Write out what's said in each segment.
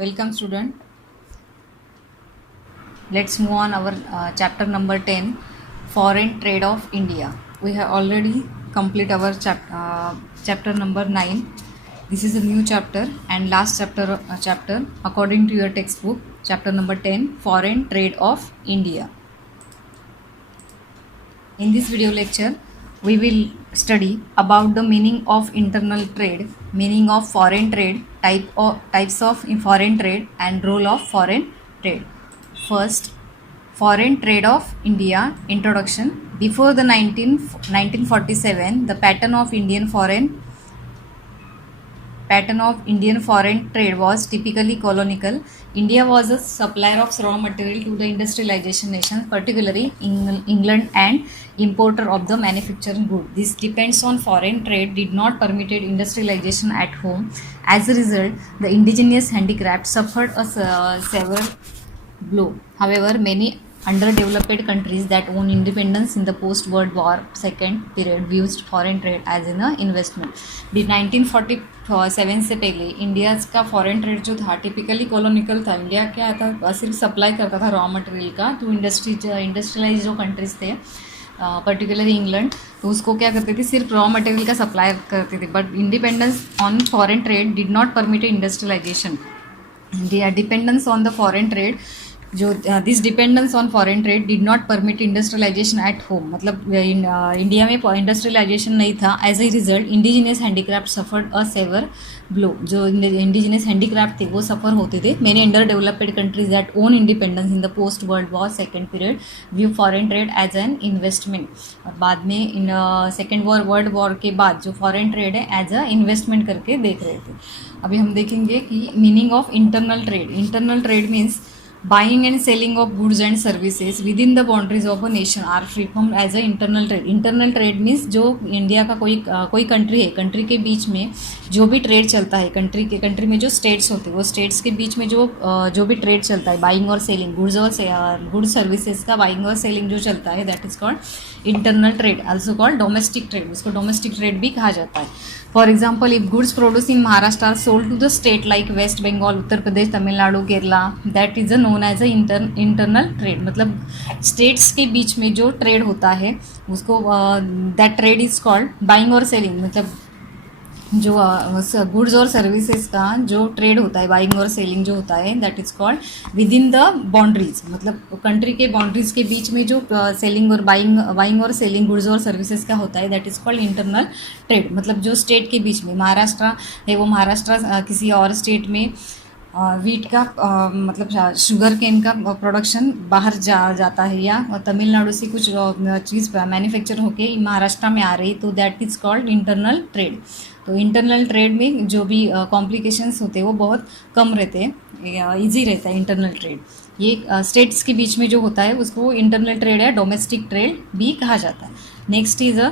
Welcome student. Let's move on our chapter number 10, Foreign Trade of India. We have already complete our chapter number 9. This is a new chapter and last chapter according to your textbook, chapter number 10, Foreign Trade of India. In this video lecture, we will study about the meaning of internal trade, meaning of foreign trade, types of foreign trade and role of foreign trade. First, foreign trade of India introduction. Before the 1947, the pattern of Indian foreign trade was typically colonial. India was a supplier of raw material to the industrialization nations, particularly England, and importer of the manufacturing goods. This depends on foreign trade did not permit industrialization at home. As a result, the indigenous handicraft suffered a severe blow. However, many underdeveloped countries that own independence in the post-World War II period used foreign trade as an investment. 1947 से पहले India का foreign trade जो था typically कॉलोनिकल था. India क्या था, सिर्फ supply करता था रॉ मटेरियल का तो इंडस्ट्रियलाइज जो कंट्रीज थे पर्टिकुलरली इंग्लैंड, तो उसको क्या करते थे, सिर्फ रॉ मटेरियल का सप्लाई करते थे. But independence on foreign trade did not permit industrialisation. Dependence on the foreign trade जो this dependence on foreign trade did not permit industrialisation at home. मतलब इंडिया में इंडस्ट्रियलाइजेशन नहीं था. As a result indigenous handicraft suffered a severe blow. जो indigenous handicraft थे वो suffer होते थे. Many underdeveloped countries that won independence in the post world war second period view foreign trade as an investment. और बाद में in second world war के बाद जो फॉरेन ट्रेड है एज अ इन्वेस्टमेंट करके देख रहे थे. अभी हम देखेंगे कि meaning of internal trade. Internal trade means buying and selling of goods and services within the boundaries of a nation are performed as a internal trade. internal trade means जो India का कोई कंट्री है, country के बीच में जो भी trade चलता है, कंट्री में जो स्टेट्स होते हैं वो स्टेट्स के बीच में जो भी ट्रेड चलता है, बाइंग और सेलिंग गुड्स सर्विसेज का बाइंग और सेलिंग जो चलता है, that is called internal trade. Also called domestic trade. उसको डोमेस्टिक ट्रेड भी कहा जाता है. For example, if goods produced in Maharashtra are sold to the state like West Bengal, Uttar Pradesh, Tamil Nadu, Kerala, that is known as a internal trade. मतलब states के बीच में जो ट्रेड होता है उसको that trade is called buying और selling. मतलब जो गुड्स और सर्विसेज का जो ट्रेड होता है, बाइंग और सेलिंग जो होता है, that is called with in the boundaries. मतलब कंट्री के बाउंड्रीज के बीच में जो सेलिंग और बाइंग और सेलिंग गुड्स और सर्विसेज का होता है, that is called internal trade. मतलब जो स्टेट के बीच में, महाराष्ट्र है वो महाराष्ट्र किसी और स्टेट में वीट का मतलब शुगर केन का प्रोडक्शन बाहर जाता है, या तमिलनाडु से कुछ चीज़ मैन्युफैक्चर होके महाराष्ट्र में आ रही, तो that is called internal trade. तो इंटरनल ट्रेड में जो भी कॉम्प्लिकेशंस होते हैं वो बहुत कम रहते हैं, ईजी रहता है इंटरनल ट्रेड. ये स्टेट्स के बीच में जो होता है उसको इंटरनल ट्रेड या डोमेस्टिक ट्रेड भी कहा जाता है. Next is a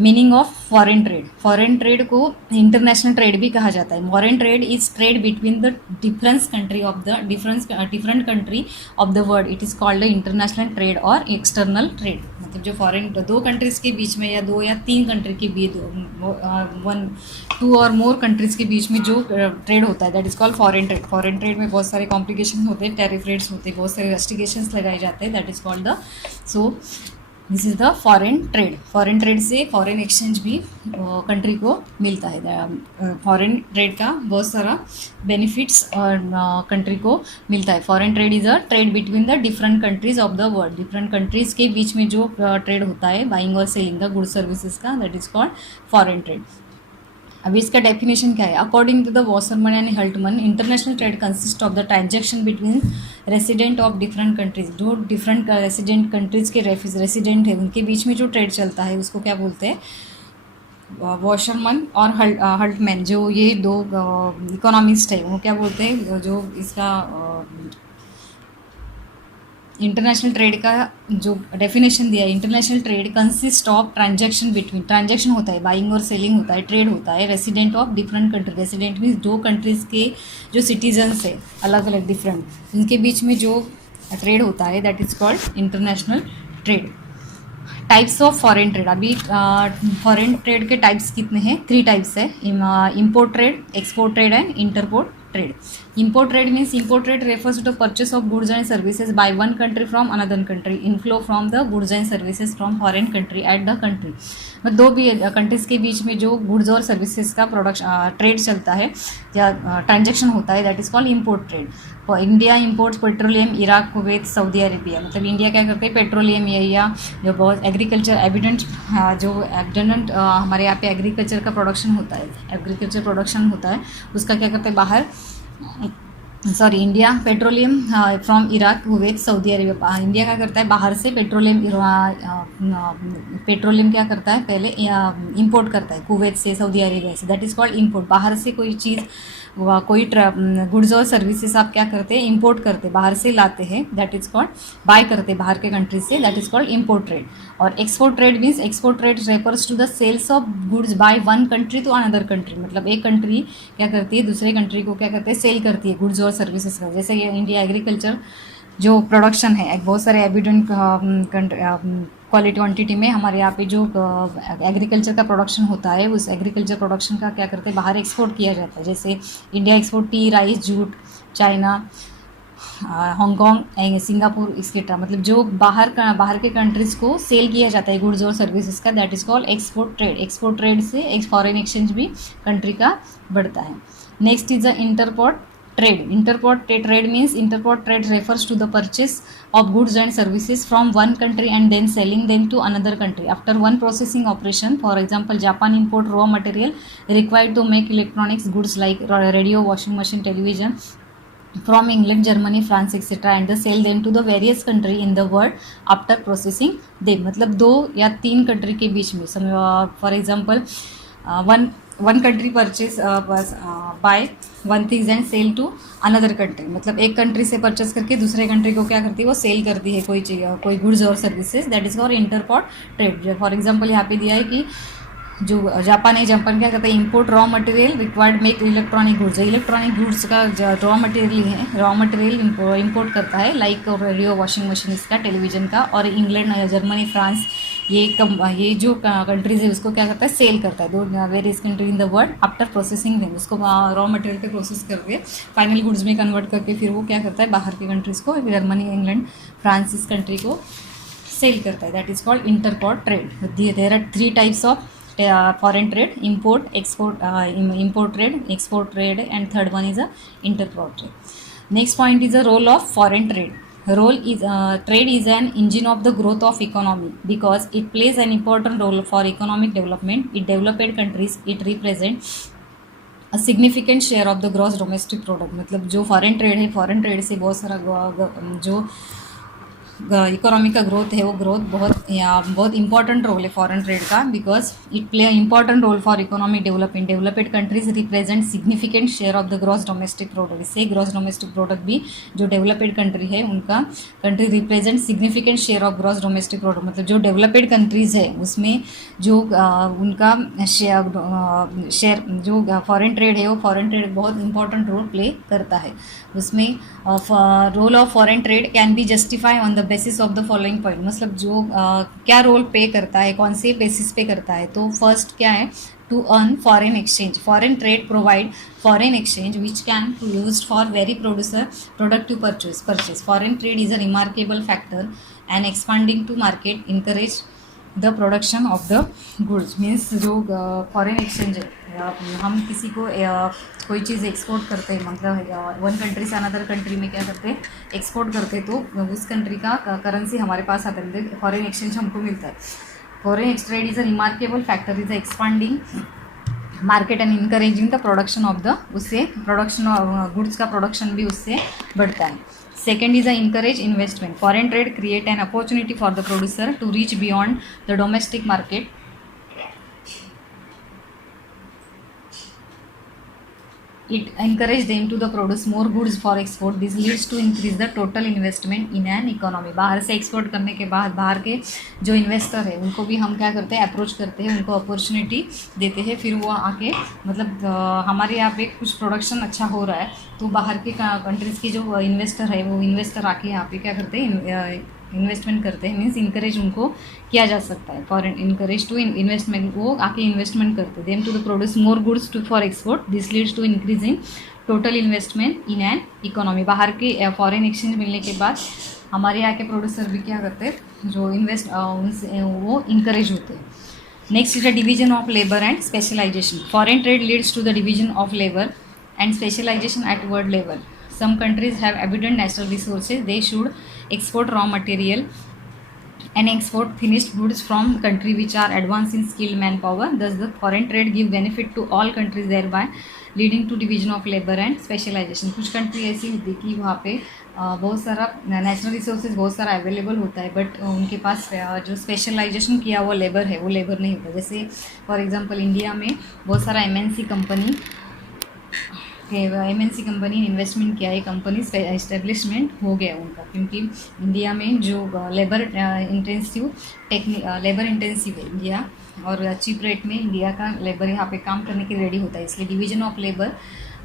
meaning of foreign trade. Foreign trade को इंटरनेशनल ट्रेड भी कहा जाता है. Foreign trade is trade between the different country of the world. It is called the international trade और एक्सटर्नल ट्रेड. मतलब जो फॉरेन दो countries के बीच में या दो या तीन कंट्री के बीच टू और मोर कंट्रीज़ के बीच में जो ट्रेड होता है, that is called foreign trade. Foreign trade में बहुत सारे कॉम्प्लिकेशन होते हैं, टैरिफ रेट्स होते हैं, बहुत सारे रेस्ट्रिक्शंस लगाए जाते हैं, that is called the this is the foreign trade. Foreign trade से फॉरेन एक्सचेंज भी कंट्री को मिलता है. फॉरेन ट्रेड का बहुत सारा बेनिफिट्स कंट्री को मिलता है. Foreign trade is a trade between the different countries of the world. Different countries के बीच में जो ट्रेड होता है बाइंग और सेलिंग का गुड्स सर्विसेज का, that is called foreign trade. अभी इसका डेफिनेशन क्या है? According to the Wasserman and Hultman, international trade consist of the transaction between resident of different countries. जो डिफरेंट रेसिडेंट कंट्रीज के रेसिडेंट है उनके बीच में जो ट्रेड चलता है उसको क्या बोलते हैं? वॉशरमैन और हल्टमैन, जो ये दो इकोनॉमिस्ट है, वो क्या बोलते हैं? जो इसका इंटरनेशनल ट्रेड का जो डेफिनेशन दिया है, international trade consist of transaction between, transaction होता है, बाइंग और सेलिंग होता है, ट्रेड होता है, resident of different country. Resident means दो कंट्रीज़ के जो सिटीजन्स है अलग अलग डिफरेंट, उनके बीच में जो ट्रेड होता है, that is called international trade. Types of foreign trade. अभी फॉरेन ट्रेड के टाइप्स कितने हैं? 3 टाइप्स है. Import trade, export trade and interport trade. Import trade means import trade refers to the purchase of goods and services by one country from another country, inflow from the goods and services from foreign country at the country. मतलब दो भी countries के बीच में जो goods और services का production trade चलता है या ट्रांजेक्शन होता है, that is called import trade. India imports petroleum, Iraq, Kuwait, Saudi Arabia. मतलब इंडिया क्या करते हैं, पेट्रोलियम या जो बहुत एग्रीकल्चर एविडेंट जो एविडेंट हमारे यहाँ पे एग्रीकल्चर का प्रोडक्शन होता है, एग्रीकल्चर प्रोडक्शन होता है, उसका क्या करते हैं बाहर, sorry India petroleum from Iraq, Kuwait, Saudi Arabia. India क्या करता है बाहर से पेट्रोलियम क्या करता है पहले इंपोर्ट करता है कुवैत से, सऊदी अरेबिया से. That is called import. बाहर से कोई चीज़ कोई गुड्स और सर्विसेज आप क्या करते हैं, इंपोर्ट करते, बाहर से लाते हैं, दैट इज़ कॉल्ड बाय करते बाहर के कंट्री से, that is called import trade. और export trade means export trade refers to the sales of goods by one country to another country. मतलब एक कंट्री क्या करती है दूसरे कंट्री को क्या करते हैं, सेल करती है गुड्स और सर्विसेज का. जैसे ये इंडिया एग्रीकल्चर जो प्रोडक्शन है, बहुत सारे एविडेंट क्वालिटी क्वांटिटी में हमारे यहाँ पे जो एग्रीकल्चर का प्रोडक्शन होता है, उस एग्रीकल्चर प्रोडक्शन का क्या करते हैं बाहर एक्सपोर्ट किया जाता है. जैसे India export T, rice, jute, China, Hong Kong, Singapore etcetera. मतलब जो बाहर के कंट्रीज़ को सेल किया जाता है गुड्स और सर्विसेज का, that is called export trade. Export trade से फॉरेन एक्सचेंज भी कंट्री का बढ़ता है. Next is the interport trade. Interport trade means interport trade refers to the purchase of goods and services from one country and then selling them to another country after one processing operation. For example, Japan import raw material required to make electronics goods like radio, washing machine, television from England, Germany, France etc. and they sell them to the various country in the world after processing them. मतलब दो या तीन country के बीच में, for example one country purchase by one things and sell to another country. मतलब एक country से परचेस करके दूसरे कंट्री को क्या करती है, वो सेल करती है कोई चीज़, कोई गुड्स और services. That is called interport trade. For example यहाँ पे दिया है कि जो जापान है, जापान क्या करता है, import raw material required make electronic goods. Electronic goods का रॉ मटेरियल है, रॉ मटेरियल इंपोर्ट करता है, लाइक रेडियो, वॉशिंग मशीन इसका, टेलीविजन का. और इंग्लैंड, जर्मनी, फ्रांस, ये जो कंट्रीज है उसको क्या करता है, सेल करता है दो various country in the world after processing them. उसको रॉ मटेरियल पे प्रोसेस करके फाइनल गुड्स में कन्वर्ट करके फिर वो क्या करता है बाहर के कंट्रीज़ को, जर्मनी, इंग्लैंड, फ्रांस इस कंट्री को सेल करता है. That is called interport trade. There are three types of foreign trade: import, export, import trade, export trade, and third one is a interport trade. Next point is the role of foreign trade. Trade is an engine of the growth of economy because it plays an important role for economic development. In developed countries, it represents a significant share of the gross domestic product. मतलब जो foreign trade है, foreign trade से बहुत सारा जो economy का growth है, वो ग्रोथ बहुत इंपॉर्टेंट रोल है फॉरेन ट्रेड का, because it play important role for economic development. Developed countries represent significant share of the gross domestic product. इससे ग्रॉस डोमेस्टिक प्रोडक्ट भी जो डेवलप्ड कंट्री है उनका country represent significant share of gross domestic product. मतलब जो developed countries है उसमें जो उनका शेयर जो फॉरेन ट्रेड है, वो फॉरेन ट्रेड बहुत इंपॉर्टेंट रोल प्ले करता है. उसमें role of foreign trade can be justify on the basis of the following point. मतलब जो क्या रोल पे करता है, कौन से बेसिस पे करता है. तो फर्स्ट क्या है, to earn foreign exchange. Foreign trade provide foreign exchange which can to use for very product to purchase. Foreign trade is a remarkable factor and expanding to market encourage the production of the goods. Means जो foreign exchange है, हम किसी को कोई चीज़ export करते हैं, मतलब one country से अनदर कंट्री में क्या करते हैं, एक्सपोर्ट करते हैं, तो उस कंट्री का करेंसी हमारे पास आता है, फॉरेन एक्सचेंज हमको मिलता है. Foreign extrade is a remarkable factor is expanding market and encouraging the production of the, उससे प्रोडक्शन गुड्स का प्रोडक्शन भी उससे बढ़ता है. Second is a encourage investment. Foreign trade create an opportunity for the producer to reach beyond the domestic market. It encourage them to the produce more goods for export. This leads to increase the total investment in an economy. बाहर से export करने के बाद बाहर के जो investor है उनको भी हम क्या करते हैं, अप्रोच करते हैं, उनको अपॉर्चुनिटी देते हैं. फिर वो आके मतलब हमारे यहाँ पे कुछ प्रोडक्शन अच्छा हो रहा है तो बाहर के कंट्रीज़ के जो इन्वेस्टर है वो इन्वेस्टर आके यहाँ पे क्या करते हैं, इन्वेस्टमेंट करते हैं. मीन्स इंकरेज उनको किया जा सकता है. फॉरेन इंकरेज टू इन्वेस्टमेंट, वो आके इन्वेस्टमेंट करते हैं. Them to the produce more goods to for export. This leads to increase in total investment in an economy. बाहर के फॉरेन एक्सचेंज मिलने के बाद हमारे यहाँ के प्रोड्यूसर भी क्या करते हैं, जो इन्वेस्ट उनसे वो इंकरेज होते हैं। Next is the division of labour and specialisation. Foreign trade leads to the division of labour and specialisation at world level. Some countries have abundant natural resources. They should export raw material and export finished goods from country which are advanced in skilled manpower. Thus, the foreign trade give benefit to all countries, thereby leading to division of labor and specialization. कुछ country ऐसी होती है कि वहाँ पे बहुत सारा natural resources बहुत सारा अवेलेबल होता है, बट उनके पास जो स्पेशलाइजेशन किया हुआ लेबर है वो लेबर नहीं होता। जैसे फॉर एग्जांपल इंडिया में बहुत सारा MNC कंपनी इन्वेस्टमेंट किया है, कंपनी इस्टेब्लिशमेंट हो गया उनका, क्योंकि इंडिया में जो लेबर इंटेंसिव है इंडिया, और चीप रेट में इंडिया का लेबर यहाँ पे काम करने के रेडी होता है। इसलिए डिवीजन ऑफ लेबर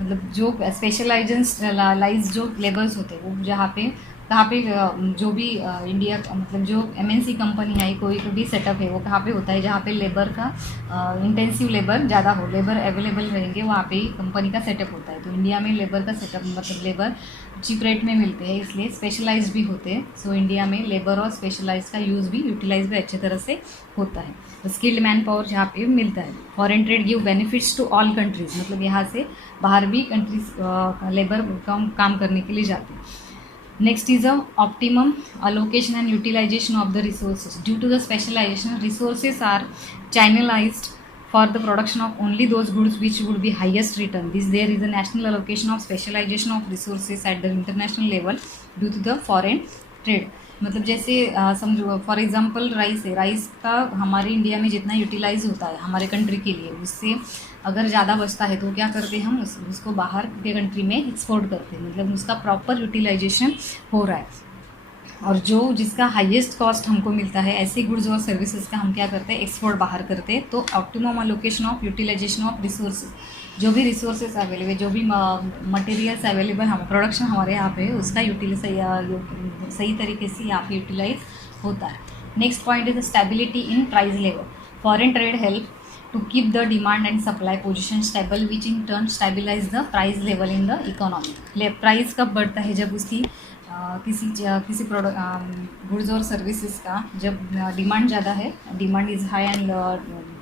मतलब जो स्पेशलाइज जो लेबर्स होते हैं वो जहाँ पे जो भी इंडिया मतलब जो MNC कंपनी है, कोई भी सेटअप है वो कहाँ पे होता है, जहाँ पे लेबर का इंटेंसिव लेबर ज़्यादा हो, लेबर अवेलेबल रहेंगे, वहाँ पे ही कंपनी का सेटअप होता है। तो इंडिया में लेबर का सेटअप मतलब लेबर चीप रेट में मिलते हैं, इसलिए स्पेशलाइज भी होते हैं। सो इंडिया में लेबर और स्पेशलाइज का यूटिलाइज भी अच्छे तरह से होता है। तो स्किल्ड मैन पावर यहाँ पे मिलता है। Foreign trade give benefits to all countries, मतलब यहाँ से बाहर भी कंट्रीज लेबर काम करने के लिए जाते हैं। Next is a optimum allocation and utilization of the resources. Due to the specialization, resources are channelized for the production of only those goods which would be highest return. There is a national allocation of specialization of resources at the international level due to the foreign trade. मतलब जैसे समझो for example rice है, rice का हमारे India में जितना utilise होता है हमारे कंट्री के लिए, उससे अगर ज़्यादा बचता है तो क्या करते हैं हम उसको बाहर के कंट्री में एक्सपोर्ट करते हैं, मतलब उसका प्रॉपर यूटिलाइजेशन हो रहा है। और जिसका हाईएस्ट कॉस्ट हमको मिलता है ऐसे गुड्स और सर्विसेज का हम क्या करते हैं, एक्सपोर्ट बाहर करते हैं। तो optimum allocation of utilisation of resources, जो भी रिसोर्सेज अवेलेबल, जो भी मटेरियल्स अवेलेबल हम प्रोडक्शन हमारे यहाँ पे उसका सही तरीके से यहाँ पे यूटिलाइज होता है। Next point is stability in price level. Foreign trade help to keep the demand and supply position stable, which in turn stabilize the price level in the economy. Price कब बढ़ता है, जब उसकी किसी प्रोडक्ट गुड्स और services का जब demand ज़्यादा है, demand is high and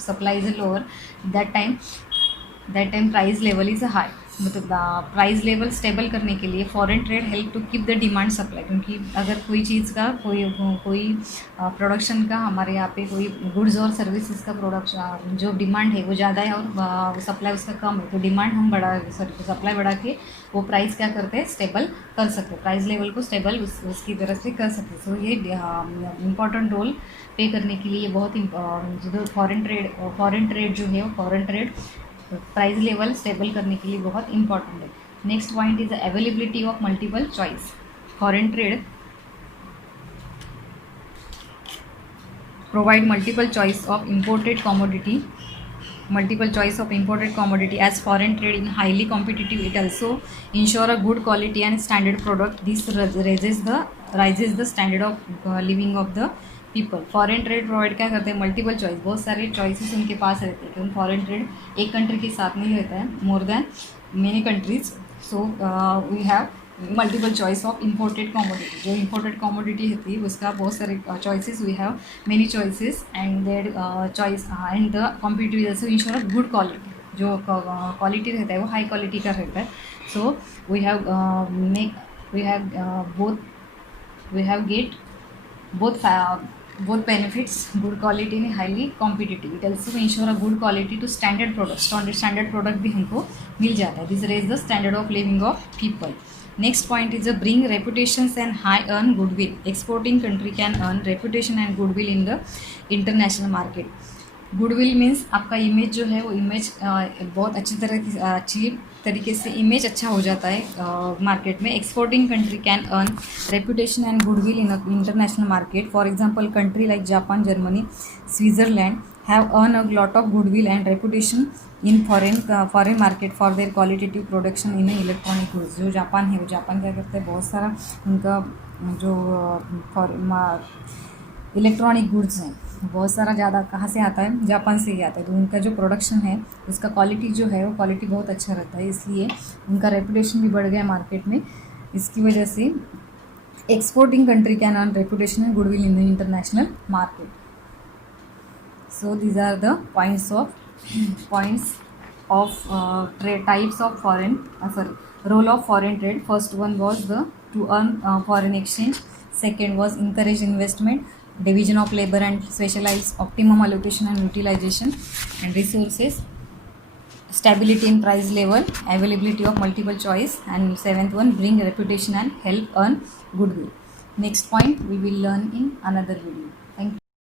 supply is lower, that time price level is high. मतलब प्राइस लेवल स्टेबल करने के लिए foreign trade help to keep the demand supply, क्योंकि अगर कोई चीज़ का कोई प्रोडक्शन का हमारे यहाँ पे कोई गुड्स और सर्विसेज का प्रोडक्शन जो डिमांड है वो ज़्यादा है और सप्लाई उसका कम है, तो डिमांड हम सप्लाई बढ़ा के वो प्राइस क्या करते हैं, स्टेबल कर सकते हैं, प्राइस लेवल को स्टेबल उसकी तरह से कर सकते हैं। सो ये इम्पॉर्टेंट रोल पे करने के लिए बहुत जो फॉरेन ट्रेड जो है वो foreign trade price level stable करने के लिए बहुत इंपॉर्टेंट है। Next point is availability of multiple choice. Foreign trade provide multiple choice of imported commodity as foreign trade in highly competitive. It also ensure a good quality and standard product. This raises the standard of living of the people. Foreign trade provide क्या करते हैं, multiple choice, बहुत सारे choices उनके पास रहते हैं, क्योंकि foreign trade एक कंट्री के साथ नहीं रहता है, more than many countries. So we have multiple choice of imported commodity. जो इम्पोर्टेड कॉमोडिटी होती है उसका बहुत सारे choices, we have many choices and their choice and the competitive also ensure good quality. जो क्वालिटी रहता है वो हाई क्वालिटी का रहता है। So we have get both benefits, good quality and highly competitive. It also ensure a good quality to standard products. Standard product भी हमको मिल जाता है. This raise the standard of living of people. Next point is a bring reputations and high earn goodwill. Exporting country can earn reputation and goodwill in the international market. Goodwill means आपका image जो है वो image बहुत अच्छी तरीके से image अच्छा हो जाता है मार्केट में। Exporting country can earn reputation and goodwill in international market. For example country like Japan, Germany, Switzerland have earn a lot of goodwill and reputation in foreign market for their qualitative production in electronic goods. जो Japan है वो Japan क्या करता है, बहुत सारा उनका जो इलेक्ट्रॉनिक गुड्स हैं बहुत सारा ज़्यादा कहाँ से आता है, जापान से ही आता है। तो उनका जो प्रोडक्शन है उसका क्वालिटी जो है वो क्वालिटी बहुत अच्छा रहता है, इसलिए उनका रेपुटेशन भी बढ़ गया मार्केट में। इसकी वजह से exporting country can earn reputation and goodwill in the international market. So these are the points of types of foreign role of foreign trade. First one was the to earn foreign exchange. Second was encourage investment, division of labor and specialize optimum allocation and utilization and resources, stability in price level, availability of multiple choice, and seventh one bring reputation and help earn goodwill. Next point we will learn in another video.